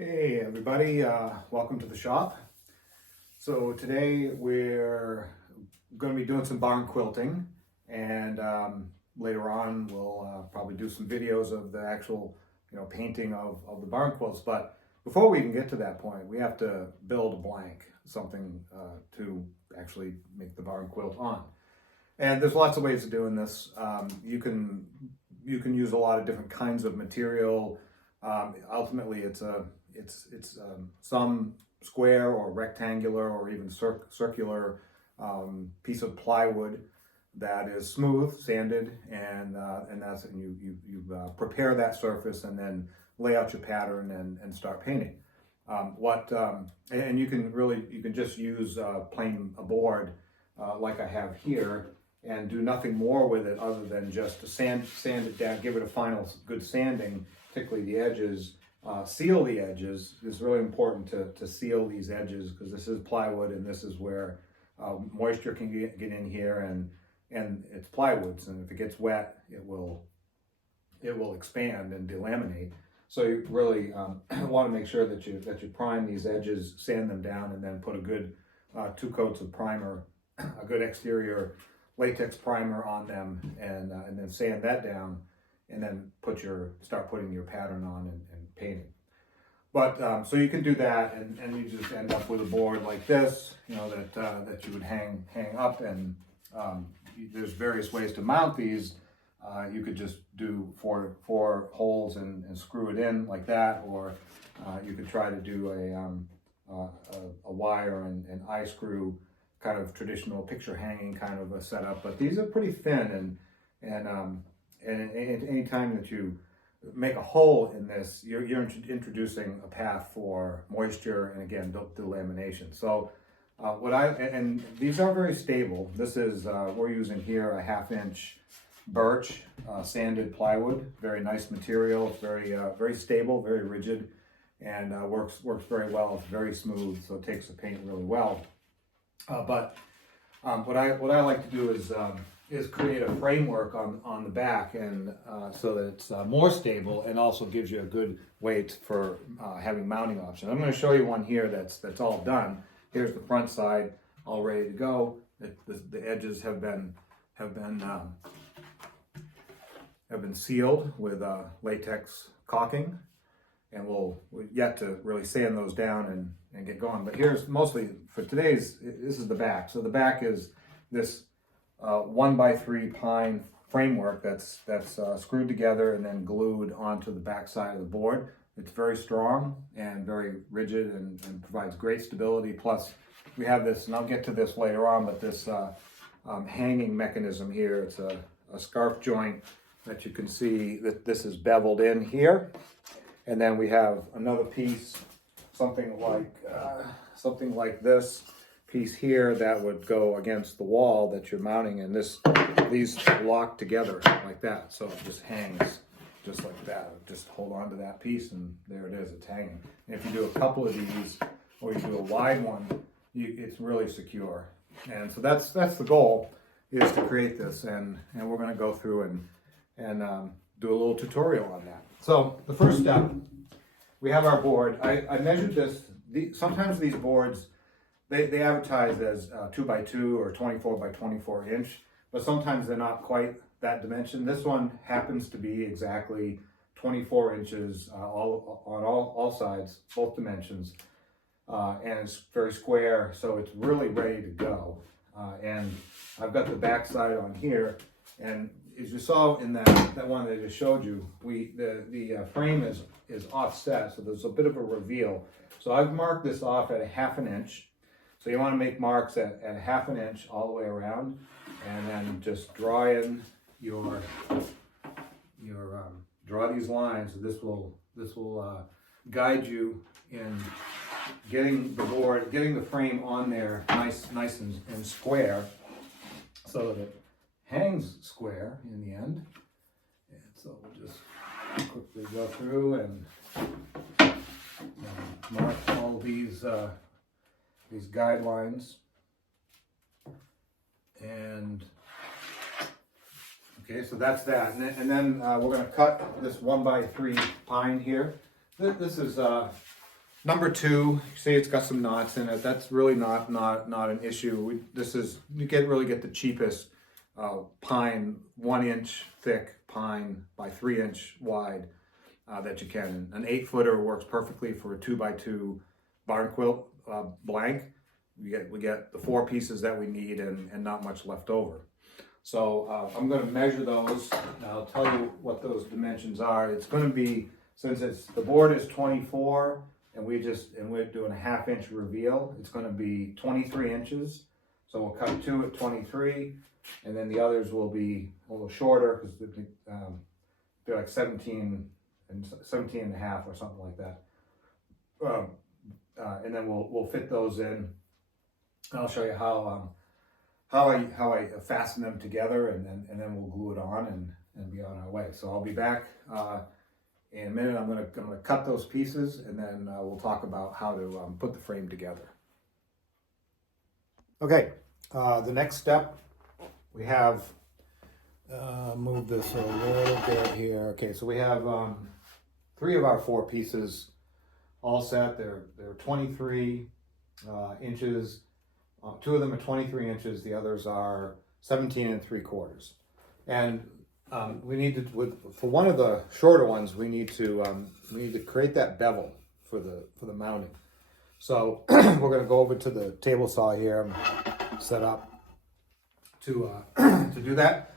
Hey everybody, welcome to the shop. So today we're going to be doing some barn quilting, and later on we'll probably do some videos of the actual painting of the barn quilts. But before we can get to that point, we have to build a blank, something to actually make the barn quilt on. And there's lots of ways of doing this. You can use a lot of different kinds of material. Ultimately, it's some square or rectangular or even circular piece of plywood that is smooth, sanded, and you prepare that surface and then lay out your pattern and start painting. And you can just use plain a board like I have here, and do nothing more with it other than just to sand it down, give it a final good sanding, particularly the edges. Seal the edges. It's really important to seal these edges because this is plywood, and this is where moisture can get in here, and it's plywoods, and if it gets wet, it will expand and delaminate. So you really want to make sure that you prime these edges, sand them down, and then put a good 2 coats of primer, a good exterior latex primer on them, and then sand that down, and then start putting your pattern on and painting. But so you can do that, and you just end up with a board like this, that you would hang up, and there's various ways to mount these. You could just do four holes and screw it in like that, or you could try to do a wire and eye screw kind of traditional picture hanging kind of a setup. But these are pretty thin, and any time that you make a hole in this, you're introducing a path for moisture and, again, delamination. So and these are very stable. This is we're using here a 1/2 inch birch sanded plywood. Very nice material. It's very stable, very rigid, and works very well. It's very smooth, so it takes the paint really well. But what I like to do is create a framework on the back, and so that it's more stable, and also gives you a good weight for having mounting options. I'm going to show you one here that's all done. Here's the front side, all ready to go. The edges have been sealed with latex caulking, and we're yet to really sand those down and get going. But here's mostly for today's. This is the back. So the back is this 1x3 pine framework that's screwed together and then glued onto the back side of the board. It's very strong and very rigid, and provides great stability. Plus, we have this, and I'll get to this later on, but this hanging mechanism here. It's a scarf joint that you can see that this is beveled in here, and then we have another piece, something like this piece here that would go against the wall that you're mounting, and these lock together like that, so it just hangs just like that. Just hold on to that piece, and there it is, it's hanging. And if you do a couple of these, or you do a wide one, it's really secure. And so that's the goal, is to create this, and we're going to go through and do a little tutorial on that. So the first step, we have our board. I measured this. Sometimes these boards, they advertise as 2x2 or 24x24 inch, but sometimes they're not quite that dimension. This one happens to be exactly 24 inches on all sides, both dimensions, and it's very square, so it's really ready to go. And I've got the back side on here, and as you saw in that one that I just showed you, the frame is offset, so there's a bit of a reveal. So I've marked this off at a 1/2 inch. So you want to make marks at 1/2 inch all the way around, and then just draw in draw these lines. This will guide you in getting the frame on there nice and square, so that it hangs square in the end. And so we'll just quickly go through and mark all these guidelines. And okay, so that's that. And then we're going to cut this 1x3 pine here. This is Number two, you see it's got some knots in it. That's really not an issue. You really get the cheapest pine, 1 inch thick pine by 3 inch wide that you can. An 8-footer works perfectly for a 2x2 barn quilt blank. We get the 4 pieces that we need and not much left over. So I'm going to measure those. And I'll tell you what those dimensions are. It's going to be, since the board is 24 and we're doing a 1/2 inch reveal, it's going to be 23 inches. So we'll cut 2 at 23, and then the others will be a little shorter because they're like 17 and 1/2 or something like that. And then we'll fit those in. I'll show you how I fasten them together, and then we'll glue it on and be on our way. So I'll be back in a minute. I'm gonna cut those pieces, and then we'll talk about how to put the frame together. Okay, the next step, we have move this a little bit here. Okay, so we have 3 of our 4 pieces all set. They're 23 inches. 2 of them are 23 inches. The others are 17 3/4. And we need to, for one of the shorter ones, we need to create that bevel for the mounting. So we're going to go over to the table saw here, set up to do that.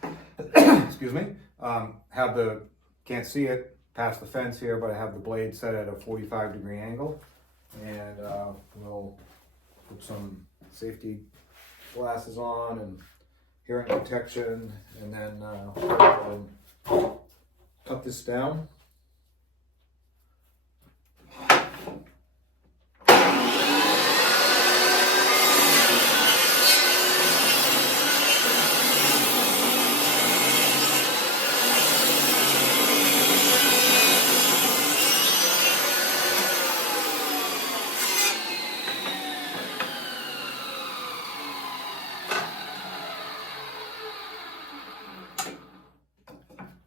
Excuse me. Can't see it past the fence here, but I have the blade set at a 45-degree angle, and we'll put some safety glasses on and hearing protection, and then cut this down.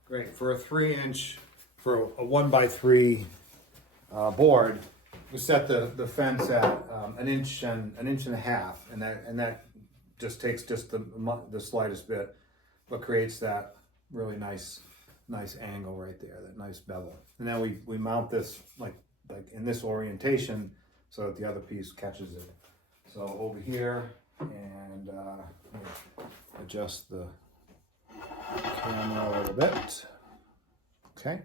Great, for a 3-inch, for a 1x3 board, we set the fence at 1 inch and 1.5 inches, and that just takes just the slightest bit, but creates that really nice angle right there, that nice bevel. And then we mount this like in this orientation so that the other piece catches it. So over here, and adjust the camera a little bit. Okay.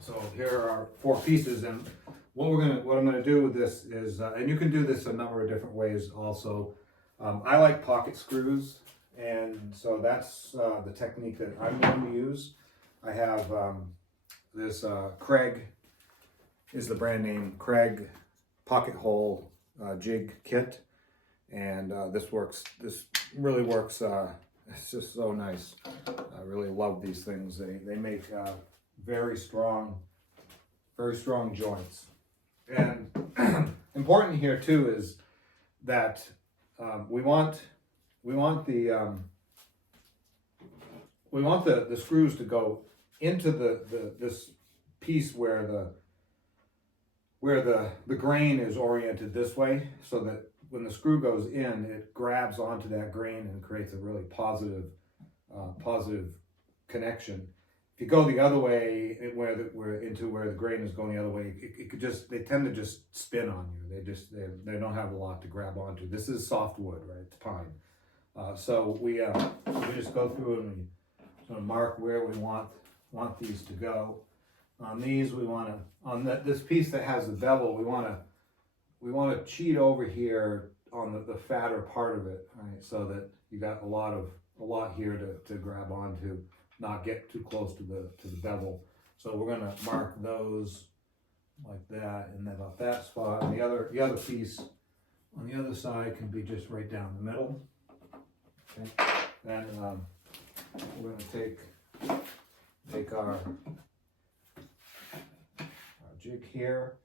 So here are our 4 pieces, and what I'm gonna do with this is, and you can do this a number of different ways also. I like pocket screws, and so that's the technique that I'm going to use. I have this Craig is the brand name, Craig pocket hole jig kit, and this really works. It's just so nice. I really love these things. They make very strong joints. And important here too is that we want the screws to go into this piece where the grain is oriented this way, so that when the screw goes in, it grabs onto that grain and creates a really positive connection. If you go the other way, where the grain is going the other way, they tend to just spin on you. They don't have a lot to grab onto. This is softwood, right? It's pine. So we just go through and we sort of mark where we want these to go. On these, this piece that has the bevel, we want to cheat over here on the fatter part of it, right? So that you got a lot here to grab onto, not get too close to the bevel. So we're gonna mark those like that, and then about that spot. And the other piece on the other side can be just right down the middle. Okay. Then we're gonna take our jig here,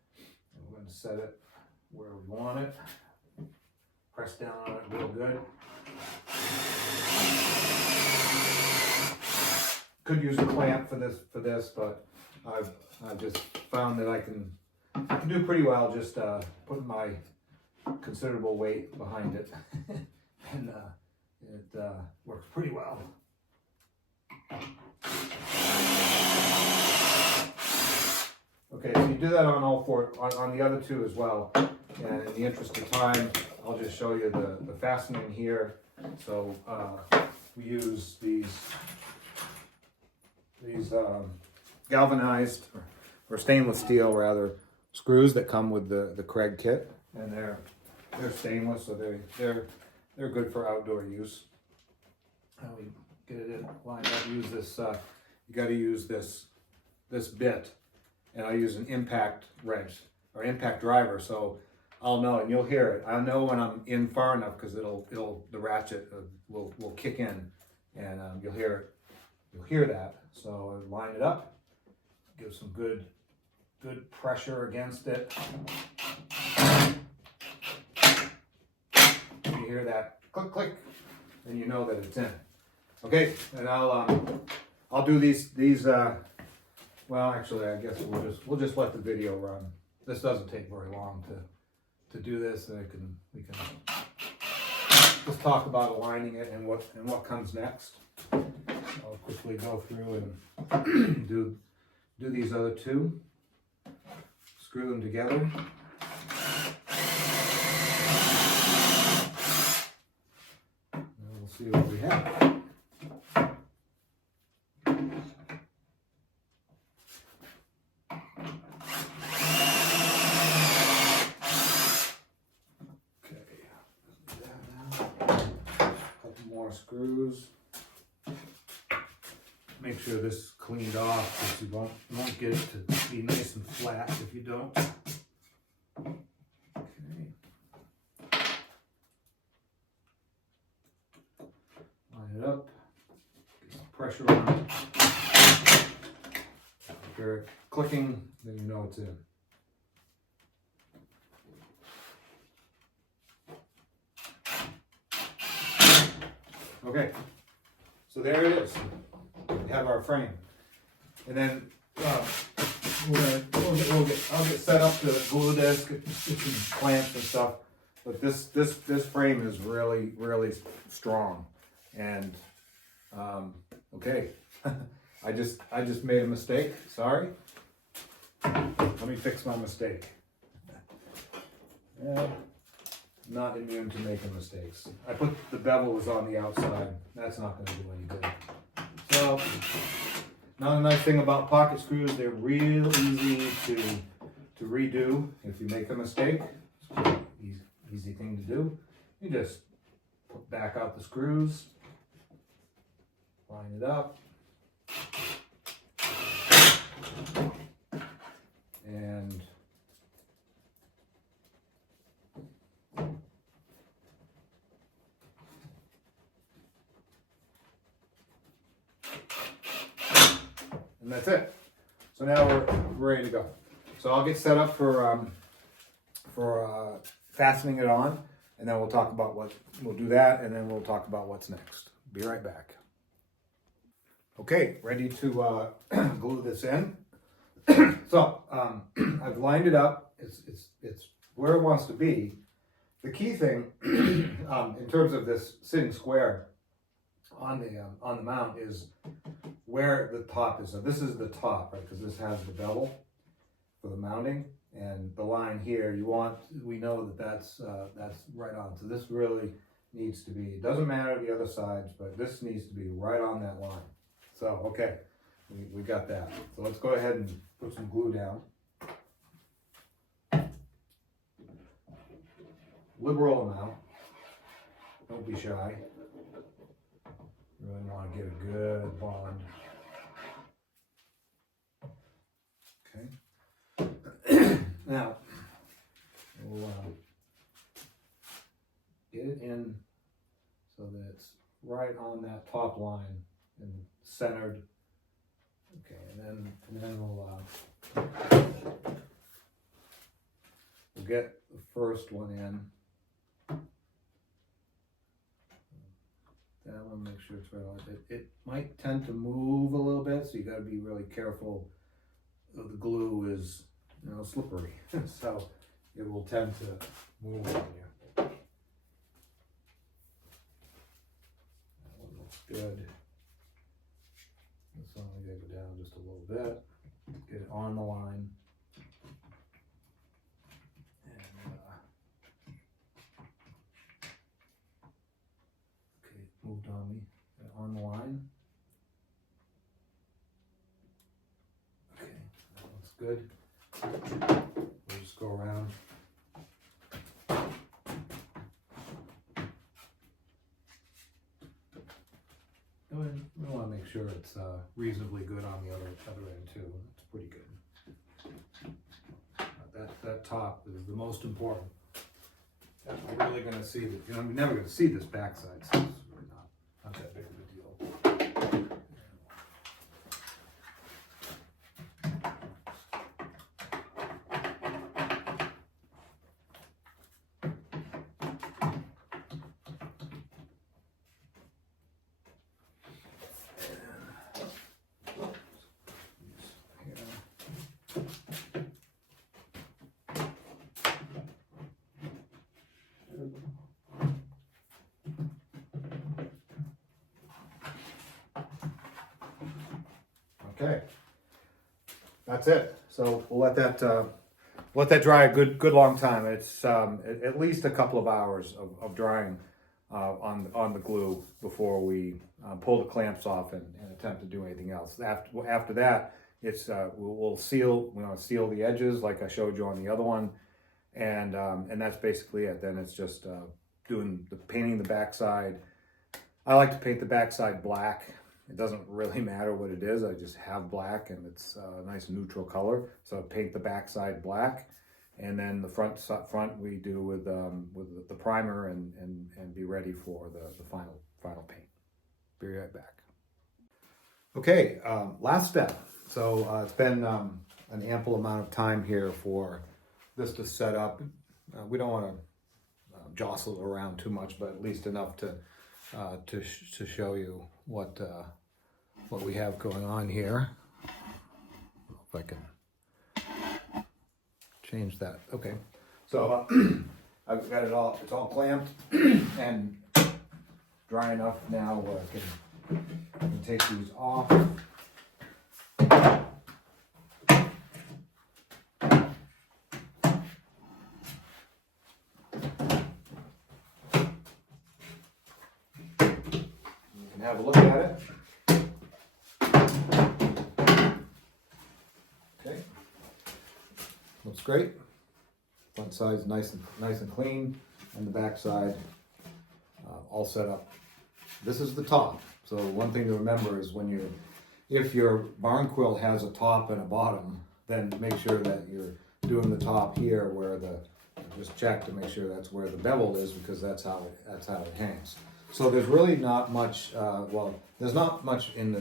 and we're gonna set it where we want it. Press down on it real good. Could use a clamp for this, but I've just found that I can I can do pretty well just putting my considerable weight behind it, and it works pretty well. Okay, so you do that on all four, on the other two as well. And in the interest of time, I'll just show you the fastening here. So we use these galvanized or stainless steel rather screws that come with the Craig kit, and they're stainless, so they're good for outdoor use. How we get it in lined up? Use this. You got to use this bit, and I use an impact wrench or impact driver, so I'll know, and you'll hear it. I know when I'm in far enough because the ratchet will kick in, and you'll hear it. You'll hear that. So I line it up, give some good pressure against it. You hear that click click, and you know that it's in. Okay, and I'll do these. Well, actually, I guess we'll just let the video run. This doesn't take very long to do this, and we can just talk about aligning it and what comes next. I'll quickly go through and do these other two. Screw them together. And we'll see what we have. Screws. Make sure this is cleaned off because you won't get it to be nice and flat if you don't. Okay. Line it up. Get some pressure on it. If you're clicking, then you know it's in. Okay, so there it is. We have our frame, and then I'll get set up to glue this, get some clamps and stuff. But this frame is really strong, and okay, I just made a mistake. Sorry. Let me fix my mistake. Yeah. Not immune to making mistakes. I put the bevel was on the outside. That's not going to do any good. So, another nice thing about pocket screws, they're real easy to redo if you make a mistake. It's a easy thing to do. You just back out the screws, line it up, and that's it. So now we're ready to go. So I'll get set up for fastening it on, and then we'll talk about we'll do that, and then we'll talk about what's next. Be right back. Okay, ready to glue this in. So I've lined it up. It's where it wants to be. The key thing in terms of this sitting square on the mount is where the top is. So this is the top, right? Because this has the bevel for the mounting, and the line here we know that's right on. So this really needs to be. It doesn't matter the other sides, but this needs to be right on that line. So okay, we got that. So let's go ahead and put some glue down. Liberal amount. Don't be shy. Really want to get a good bond. Okay. Now, we'll get it in so that it's right on that top line and centered. Okay, and then we'll get the first one in. I want to make sure it's right on it. It might tend to move a little bit, so you got to be really careful. The glue is slippery, so it will tend to move on you. That one looks good. This one we gotta go down just a little bit, get it on the line. Okay, moved on me, on the line. Okay, that looks good. We'll just go around. And we want to make sure it's reasonably good on the other end too. It's pretty good. That top is the most important. We're really going to see that. We're never going to see this backside, so it's really not that big of a deal. Okay, that's it. So we'll let that dry a good long time. It's at least a couple of hours of drying on the glue before we pull the clamps off and attempt to do anything else. After that, it's we'll seal. We want to seal the edges like I showed you on the other one, and that's basically it. Then it's just painting the backside. I like to paint the backside black. It doesn't really matter what it is. I just have black, and it's a nice neutral color. So paint the backside black, and then the front we do with the primer and be ready for the final paint. Be right back. Okay, last step. So it's been an ample amount of time here for this to set up. We don't want to jostle it around too much, but at least enough to show you what we have going on here. If I can change that. Okay, so I've got it all. It's all clamped and dry enough now where I can take these off. Have a look at it. Okay, looks great. Front side's nice and clean, and the back side all set up. This is the top. So one thing to remember is if your barn quilt has a top and a bottom, then make sure that you're doing the top here where just check to make sure that's where the bevel is, because that's how it hangs. So there's really not much, there's not much in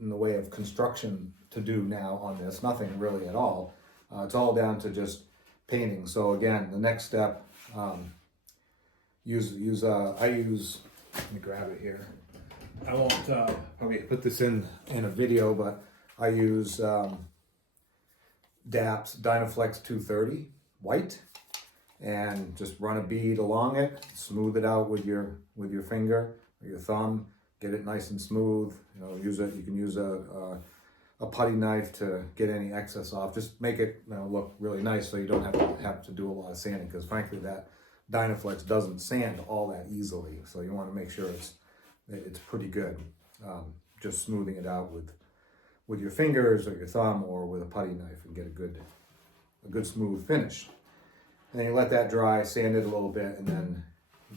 the way of construction to do now on this, nothing really at all. It's all down to just painting. So again, the next step, I use, let me grab it here. I won't probably put this in a video, but I use DAP's Dynaflex 230 white, and just run a bead along it, smooth it out with your finger or your thumb, get it nice and smooth. You can use a putty knife to get any excess off. Just make it look really nice, so you don't have to do a lot of sanding, because frankly that Dynaflex doesn't sand all that easily. So you want to make sure it's pretty good. Just smoothing it out with your fingers or your thumb or with a putty knife and get a good smooth finish. And then you let that dry, sand it a little bit, and then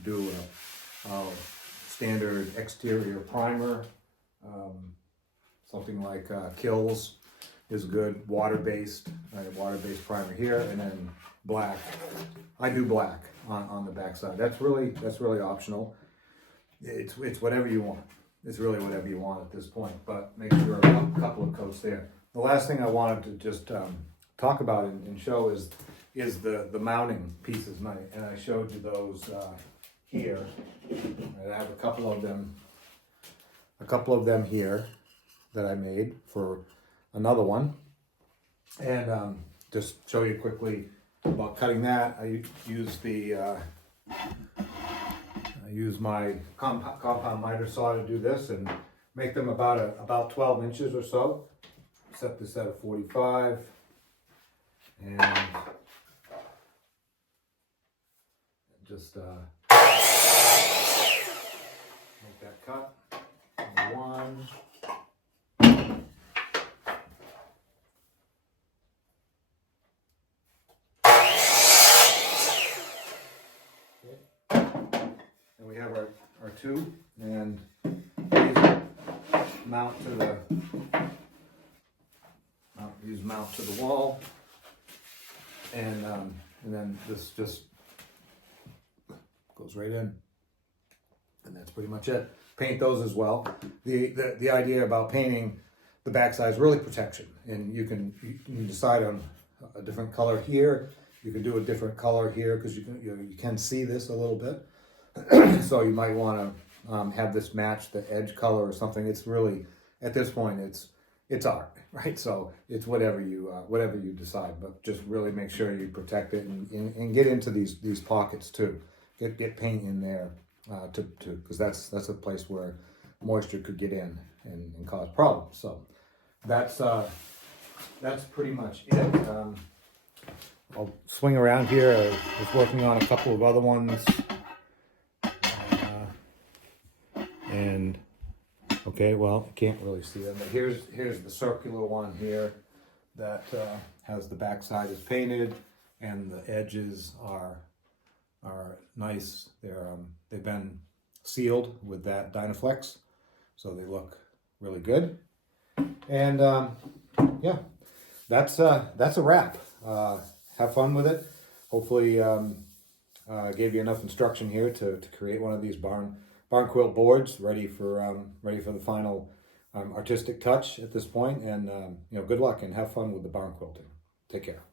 do a standard exterior primer. Something like Kills is good, water-based primer here, and then black. I do black on the backside. That's really optional. It's whatever you want. It's really whatever you want at this point, but make sure a couple of coats there. The last thing I wanted to just talk about and show is the mounting pieces, and I showed you those here. I have a couple of them here that I made for another one, and just show you quickly about cutting that. I use my compound miter saw to do this and make them about 12 inches or so. Set this at a 45 and just make that cut. One. And we have our two, and these mount to the wall, and then this just goes right in, and that's pretty much it. Paint those as well. The idea about painting the backside is really protection, and you can decide on a different color here. You can do a different color here because you can see this a little bit. So you might want to have this match the edge color or something. It's really, at this point, it's art, right? So it's whatever you decide, but just really make sure you protect it and get into these pockets too. Get paint in there because that's a place where moisture could get in and cause problems. So that's pretty much it. I'll swing around here. I was working on a couple of other ones. And okay, well, I can't really see them, but here's the circular one here that has the backside is painted and the edges are nice. They've been sealed with that Dynaflex, so they look really good. And yeah, that's a wrap. Have fun with it. Hopefully, gave you enough instruction here to create one of these barn quilt boards ready for the final artistic touch at this point. And good luck and have fun with the barn quilting. Take care.